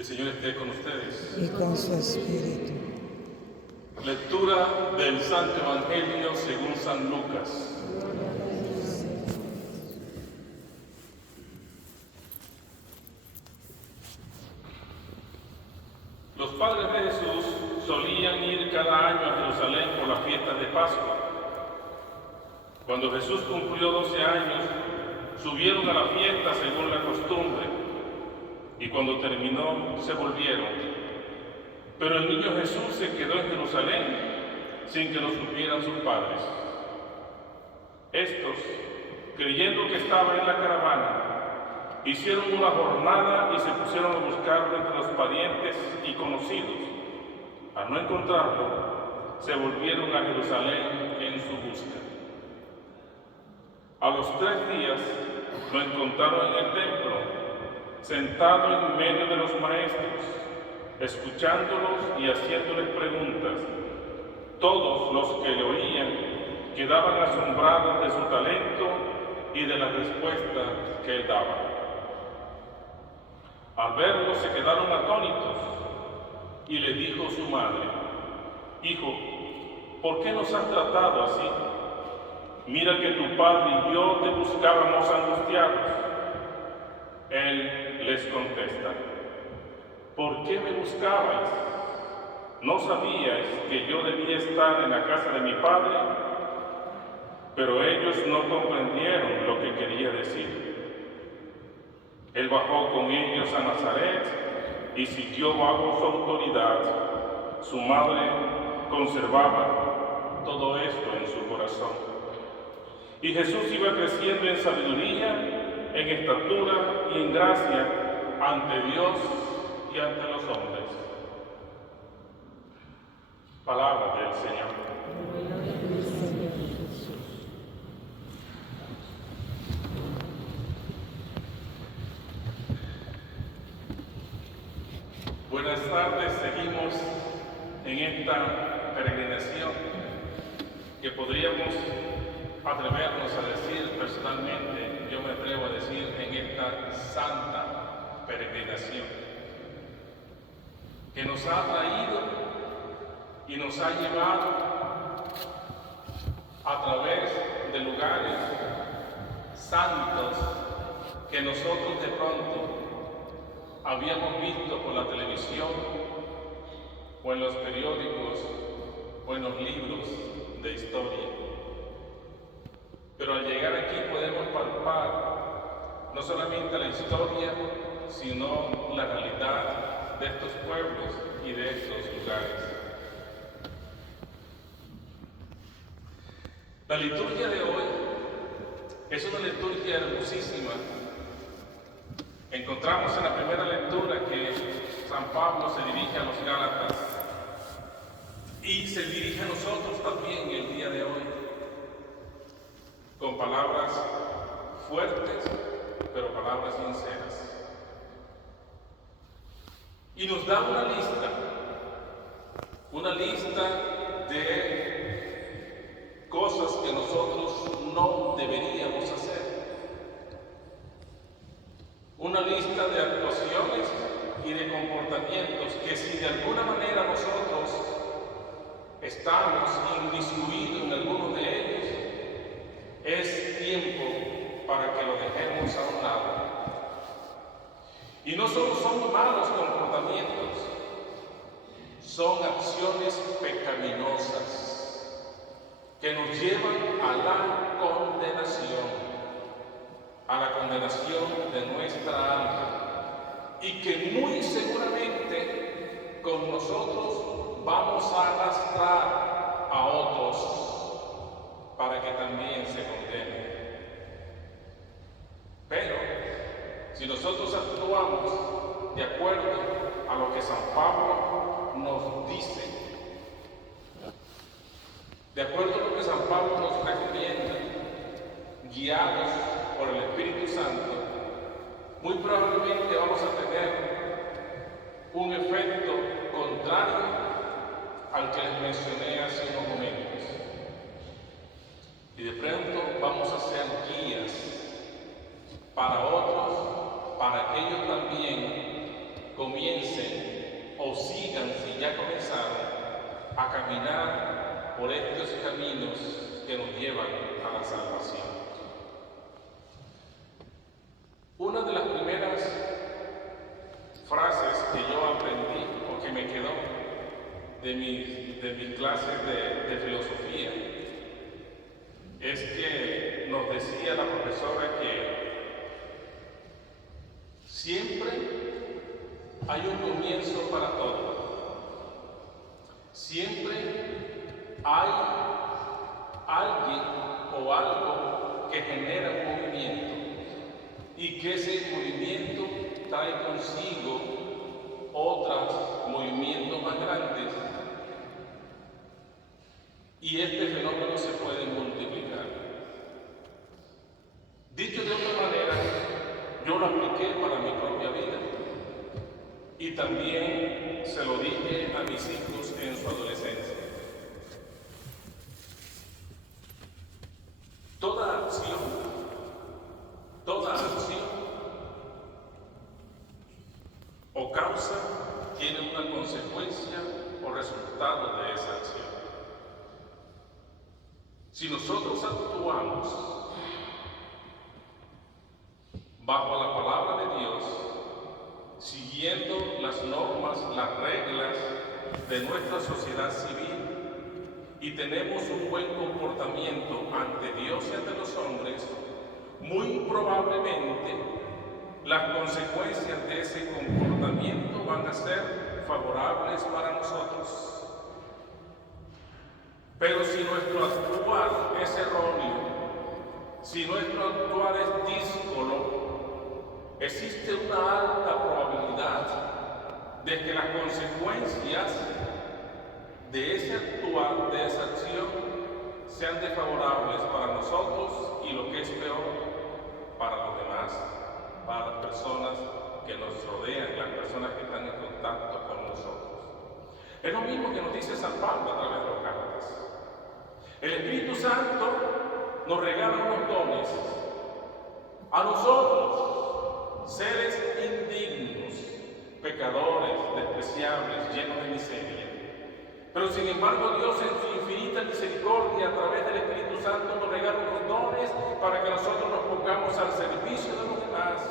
El Señor esté con ustedes. Y con su espíritu. Lectura del Santo Evangelio según San Lucas. Los padres de Jesús solían ir cada año a Jerusalén por las fiestas de Pascua. Cuando Jesús cumplió 12 años, subieron a la fiesta según la costumbre, y cuando terminó, se volvieron. Pero el niño Jesús se quedó en Jerusalén sin que lo supieran sus padres. Estos, creyendo que estaba en la caravana, hicieron una jornada y se pusieron a buscarlo entre los parientes y conocidos. Al no encontrarlo, se volvieron a Jerusalén en su busca. A los 3 días lo encontraron en el templo, sentado en medio de los maestros, escuchándolos y haciéndoles preguntas. Todos los que le oían quedaban asombrados de su talento y de las respuestas que él daba. Al verlo se quedaron atónitos y le dijo su madre: «Hijo, ¿por qué nos has tratado así? Mira que tu padre y yo te buscábamos angustiados». Él les contesta: «¿Por qué me buscabais? ¿No sabíais que yo debía estar en la casa de mi padre?». Pero ellos no comprendieron lo que quería decir. Él bajó con ellos a Nazaret y siguió bajo su autoridad. Su madre conservaba todo esto en su corazón. Y Jesús iba creciendo en sabiduría, en estatura y en gracia ante Dios y ante los hombres. Palabra del Señor. Buenas tardes, seguimos en esta peregrinación que podríamos atrevernos a decir personalmente, yo me atrevo a decir, en esta santa peregrinación que nos ha traído y nos ha llevado a través de lugares santos que nosotros de pronto habíamos visto por la televisión o en los periódicos o en los libros de historia. Pero al llegar aquí podemos palpar no solamente la historia, sino la realidad de estos pueblos y de estos lugares. La liturgia de hoy es una liturgia hermosísima. Encontramos en la primera lectura que San Pablo se dirige a los Gálatas y se dirige a nosotros también el día de hoy, con palabras fuertes, pero palabras sinceras. Y nos da una lista de cosas que nosotros no deberíamos hacer. Una lista de actuaciones y de comportamientos que si de alguna manera nosotros estamos inmiscuidos en alguno de ellos, es tiempo para que lo dejemos a un lado. Y no solo son malos comportamientos, son acciones pecaminosas que nos llevan a la condenación de nuestra alma, y que muy seguramente con nosotros vamos a arrastrar a otros para que también se condenen. Pero si nosotros actuamos de acuerdo a lo que San Pablo nos dice, de acuerdo a lo que San Pablo nos recomienda, guiados por el Espíritu Santo, muy probablemente vamos a tener un efecto contrario al que les mencioné hace unos momentos. Y de pronto vamos a ser guías para otros, para que ellos también comiencen o sigan, si ya comenzaron, a caminar por estos caminos que nos llevan a la salvación. Una de las primeras frases que yo aprendí o que me quedó de mis clases de filosofía es que nos decía la profesora que siempre hay un comienzo para todo. Siempre hay alguien o algo que genera un movimiento y que ese movimiento trae consigo otros movimientos más grandes y este fenómeno se puede multiplicar. Dicho de otra manera, yo lo apliqué para mi propia vida y también se lo dije a mis hijos en su adolescencia. Toda acción o causa tiene una consecuencia o resultado de esa acción. Si nosotros actuamos bajo la palabra de Dios, siguiendo las normas, las reglas de nuestra sociedad civil, y tenemos un buen comportamiento ante Dios y ante los hombres, muy probablemente las consecuencias de ese comportamiento van a ser favorables para nosotros. Pero si nuestro actuar es erróneo, si nuestro actuar es díscolo, existe una alta probabilidad de que las consecuencias de ese actuar, de esa acción, sean desfavorables para nosotros y lo que es peor, para los demás, para las personas que nos rodean, las personas que están en contacto con nosotros. Es lo mismo que nos dice San Pablo a través de los Gálatas. El Espíritu Santo nos regala unos dones a nosotros, seres indignos, pecadores, despreciables, llenos de miseria. Pero sin embargo Dios en su infinita misericordia a través del Espíritu Santo nos regala unos dones para que nosotros nos pongamos al servicio de los demás.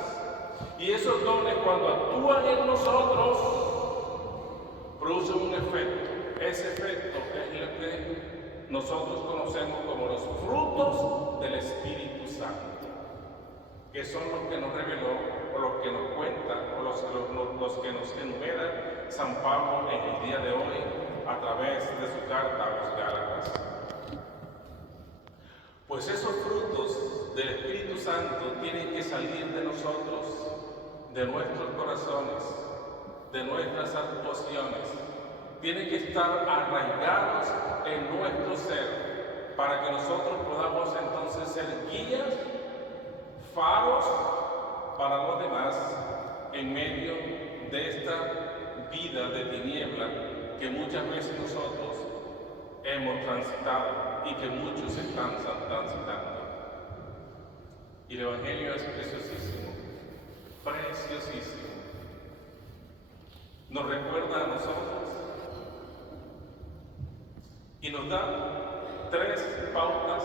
Y esos dones, cuando actúan en nosotros, producen un efecto. Ese efecto es lo que nosotros conocemos como los frutos del Espíritu Santo, que son los que nos reveló, o los que nos cuenta, o los que nos enumera San Pablo en el día de hoy a través de su carta a los Gálatas. Pues esos frutos del Espíritu Santo tienen que salir de nosotros, de nuestros corazones, de nuestras actuaciones. Tienen que estar arraigados en nuestro ser para que nosotros podamos entonces ser guías, faros para los demás en medio de esta vida de tiniebla que muchas veces nosotros hemos transitado y que muchos están transitando. Y el Evangelio es preciosísimo, preciosísimo. Nos recuerda a nosotros y nos da 3 pautas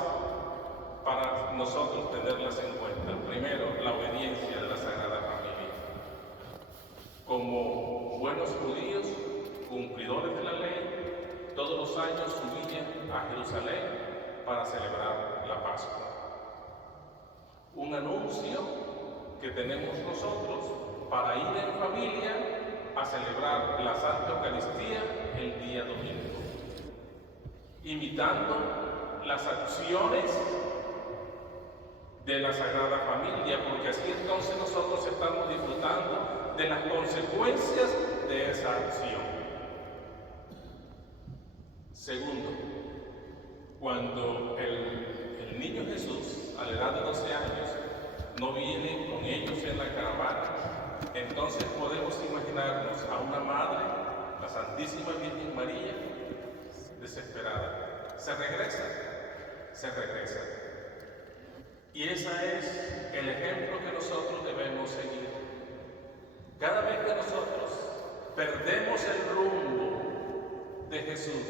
para nosotros tenerlas en cuenta. Primero, la obediencia de la Sagrada Familia. Como buenos judíos, cumplidores de la ley, todos los años subían a Jerusalén para celebrar la Pascua. Un anuncio que tenemos nosotros para ir en familia a celebrar la Santa Eucaristía el día domingo, imitando las acciones de la Sagrada Familia, porque así entonces nosotros estamos disfrutando de las consecuencias de esa acción. Segundo, cuando el niño Jesús, a la edad de 12 años, no viene con ellos en la caravana, entonces podemos imaginarnos a una madre, la Santísima Virgen María, desesperada. Se regresa. Y ese es el ejemplo que nosotros debemos seguir. Cada vez que nosotros perdemos el rumbo de Jesús,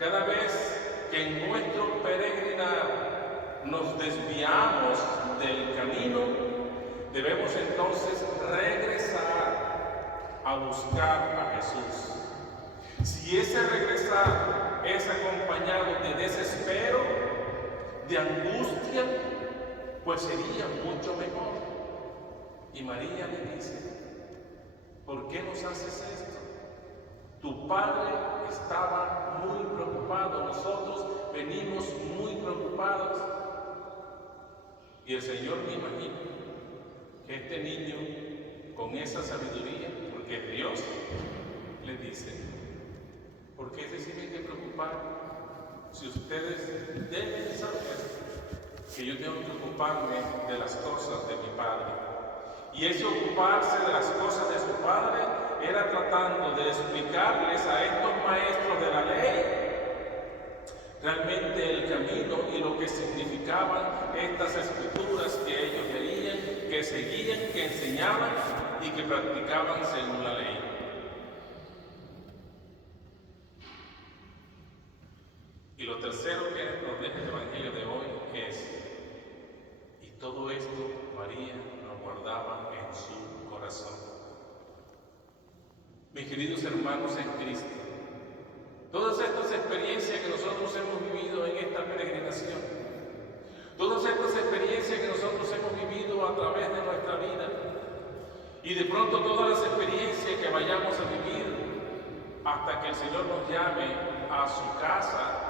cada vez que en nuestro peregrinar nos desviamos del camino, debemos entonces regresar a buscar a Jesús. Si ese regresar es acompañado de desespero, de angustia, pues sería mucho mejor. Y María le dice: ¿por qué nos haces esto? Tu padre estaba muy preocupado, nosotros venimos muy preocupados. Y el Señor, me imagino que este niño, con esa sabiduría, porque es Dios, le dice: ¿por qué se tienen que preocupar? Si ustedes deben saber que yo tengo que ocuparme de las cosas de mi Padre. Y ese ocuparse de las cosas de su Padre era tratando de explicarles a estos maestros de la ley realmente el camino y lo que significaban estas escrituras que ellos leían, que seguían, que enseñaban y que practicaban según la ley. Y lo tercero que nos deja el Evangelio de hoy es: y todo esto María lo guardaba en su corazón. Mis queridos hermanos en Cristo, todas estas experiencias que nosotros hemos vivido en esta peregrinación, todas estas experiencias que nosotros hemos vivido a través de nuestra vida, y de pronto todas las experiencias que vayamos a vivir hasta que el Señor nos llame a su casa,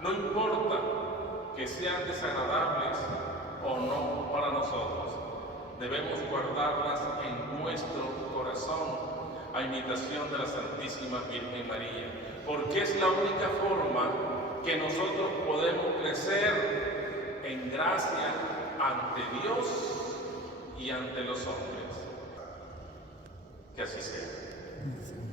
no importa que sean desagradables o no para nosotros, debemos guardarlas en nuestro corazón, a imitación de la Santísima Virgen María, porque es la única forma que nosotros podemos crecer en gracia ante Dios y ante los hombres. Que así sea.